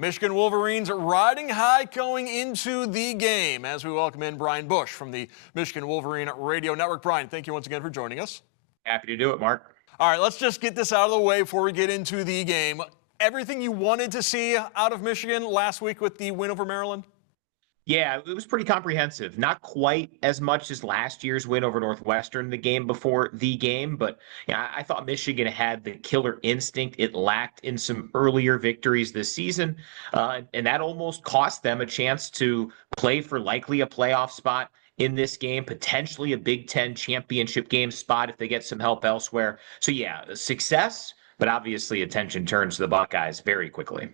Michigan Wolverines riding high going into the game as we welcome in Brian Boesch from the Michigan Wolverine Radio Network. Brian, thank you once again for joining us. Happy to do it, Mark. All right, let's just get this out of the way before we get into the game. Everything you wanted to see out of Michigan last week with the win over Maryland? Yeah, it was pretty comprehensive. Not quite as much as last year's win over Northwestern, the game before the game, but yeah, I thought Michigan had the killer instinct it lacked in some earlier victories this season, and that almost cost them a chance to play for likely a playoff spot in this game, potentially a Big Ten championship game spot if they get some help elsewhere. So yeah, success, but obviously attention turns to the Buckeyes very quickly.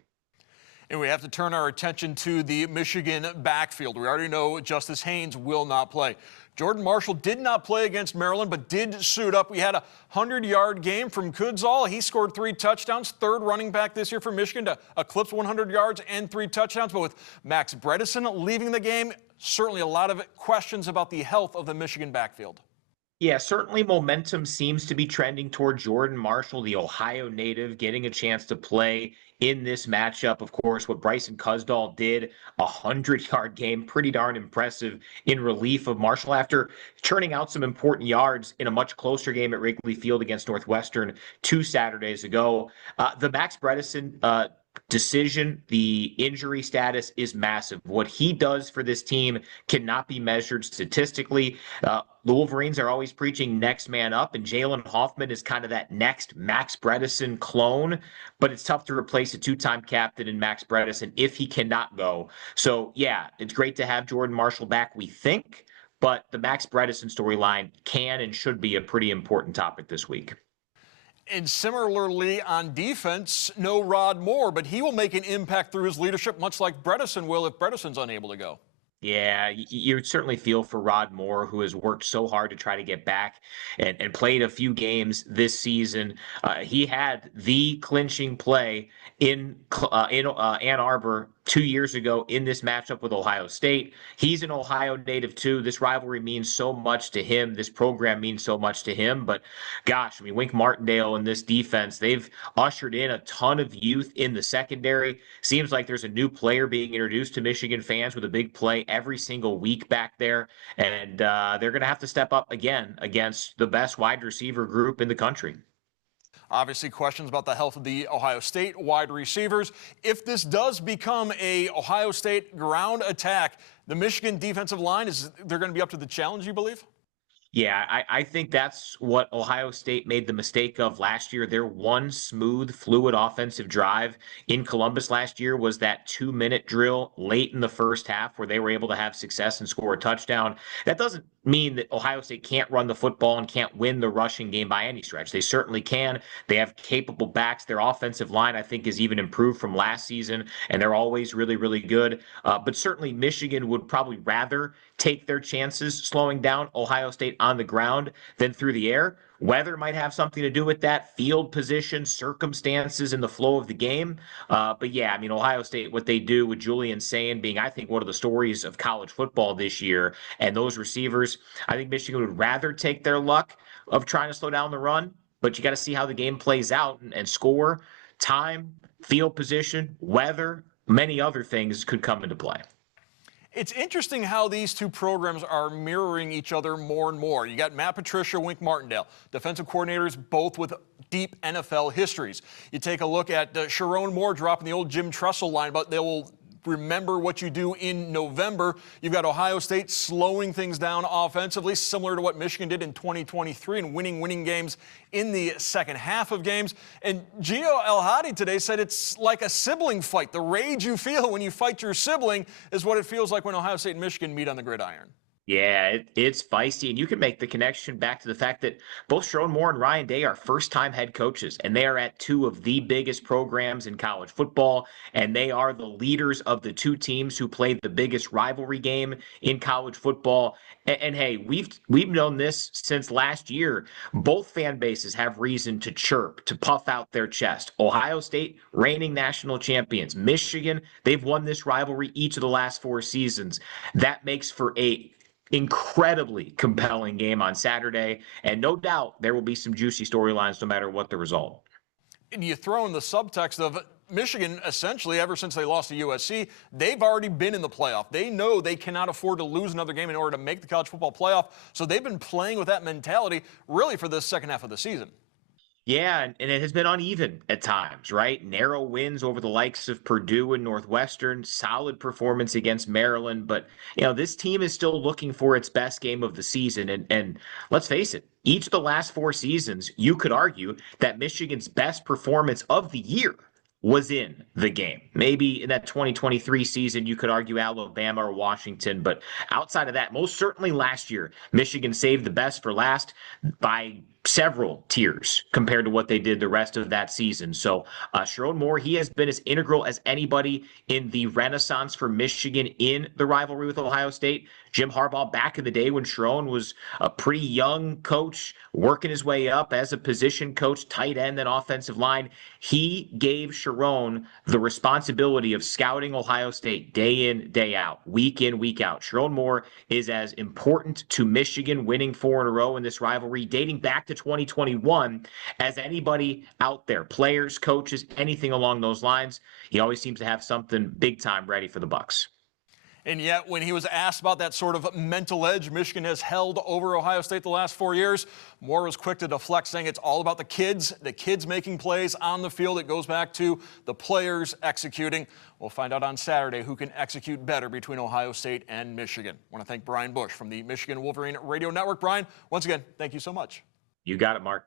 And we have to turn our attention to the Michigan backfield. We already know Justice Haynes will not play. Jordan Marshall did not play against Maryland, but did suit up. We had a 100-yard game from Kudzall. He scored 3 touchdowns, third running back this year for Michigan to eclipse 100 yards and 3 touchdowns. But with Max Bredesen leaving the game, certainly a lot of questions about the health of the Michigan backfield. Yeah, certainly momentum seems to be trending toward Jordan Marshall, the Ohio native, getting a chance to play in this matchup. Of course, what Bryson Kuzdall did, a 100-yard game, pretty darn impressive in relief of Marshall after churning out some important yards in a much closer game at Wrigley Field against Northwestern 2 Saturdays ago. The Max Bredesen decision, the injury status is massive. What he does for this team cannot be measured statistically. The Wolverines are always preaching next man up, and Jalen Hoffman is kind of that next Max Bredesen clone, but it's tough to replace a 2-time captain in Max Bredesen if he cannot go. So yeah, it's great to have Jordan Marshall back, we think, but the Max Bredesen storyline can and should be a pretty important topic this week. And similarly on defense, no Rod Moore, but he will make an impact through his leadership, much like Bredesen will if Bredesen's unable to go. Yeah, you certainly feel for Rod Moore, who has worked so hard to try to get back and played a few games this season. He had the clinching play in Ann Arbor 2 years ago in this matchup with Ohio State. He's an Ohio native too. This rivalry means so much to him. This program means so much to him. But gosh, I mean, Wink Martindale and this defense, they've ushered in a ton of youth in the secondary. Seems like there's a new player being introduced to Michigan fans with a big play every single week back there. And they're going to have to step up again against the best wide receiver group in the country. Obviously, questions about the health of the Ohio State wide receivers. If this does become a Ohio State ground attack, the Michigan defensive line, they're going to be up to the challenge, you believe? Yeah, I think that's what Ohio State made the mistake of last year. Their one smooth, fluid offensive drive in Columbus last year was that 2-minute drill late in the first half where they were able to have success and score a touchdown. That doesn't mean that Ohio State can't run the football and can't win the rushing game by any stretch. They certainly can. They have capable backs. Their offensive line, I think, is even improved from last season, and they're always really, really good. But certainly Michigan would probably rather take their chances slowing down Ohio State on the ground than through the air. Weather might have something to do with that, field position, circumstances in the flow of the game. But yeah, I mean, Ohio State, what they do with Julian Sayin being, I think, one of the stories of college football this year, and those receivers, I think Michigan would rather take their luck of trying to slow down the run, but you got to see how the game plays out and score, time, field position, weather, many other things could come into play. It's interesting how these two programs are mirroring each other more and more. You got Matt Patricia, Wink Martindale, defensive coordinators, both with deep NFL histories. You take a look at Sharon Moore dropping the old Jim Tressel line, but they will remember what you do in November. You've got Ohio State slowing things down offensively, similar to what Michigan did in 2023 and winning games in the second half of games. And Gio El-Hadi today said it's like a sibling fight. The rage you feel when you fight your sibling is what it feels like when Ohio State and Michigan meet on the gridiron. Yeah, it's feisty, and you can make the connection back to the fact that both Sharon Moore and Ryan Day are first-time head coaches, and they are at 2 of the biggest programs in college football, and they are the leaders of the 2 teams who played the biggest rivalry game in college football. And hey, we've known this since last year. Both fan bases have reason to chirp, to puff out their chest. Ohio State, reigning national champions. Michigan, they've won this rivalry each of the last 4 seasons. That makes for a incredibly compelling game on Saturday, and no doubt there will be some juicy storylines no matter what the result. And you throw in the subtext of Michigan, essentially, ever since they lost to USC, they've already been in the playoff. They know they cannot afford to lose another game in order to make the college football playoff. So they've been playing with that mentality really for this second half of the season. Yeah, and it has been uneven at times, right? Narrow wins over the likes of Purdue and Northwestern, solid performance against Maryland, but this team is still looking for its best game of the season. And let's face it, each of the last 4 seasons, you could argue that Michigan's best performance of the year was in the game. Maybe in that 2023 season, you could argue Alabama or Washington, but outside of that, most certainly last year, Michigan saved the best for last by several tiers compared to what they did the rest of that season. So Sherrone Moore, he has been as integral as anybody in the renaissance for Michigan in the rivalry with Ohio State. Jim Harbaugh back in the day when Sherrone was a pretty young coach, working his way up as a position coach, tight end and offensive line. He gave Sherrone the responsibility of scouting Ohio State day in, day out, week in, week out. Sherrone Moore is as important to Michigan winning 4 in a row in this rivalry dating back to 2021 as anybody out there, players, coaches, anything along those lines. He always seems to have something big time ready for the Bucks. And yet, when he was asked about that sort of mental edge Michigan has held over Ohio State the last 4 years, Moore was quick to deflect, saying it's all about the kids making plays on the field. It goes back to the players executing. We'll find out on Saturday who can execute better between Ohio State and Michigan. I want to thank Brian Boesch from the Michigan Wolverine Radio Network. Brian, once again, thank you so much. You got it, Mark.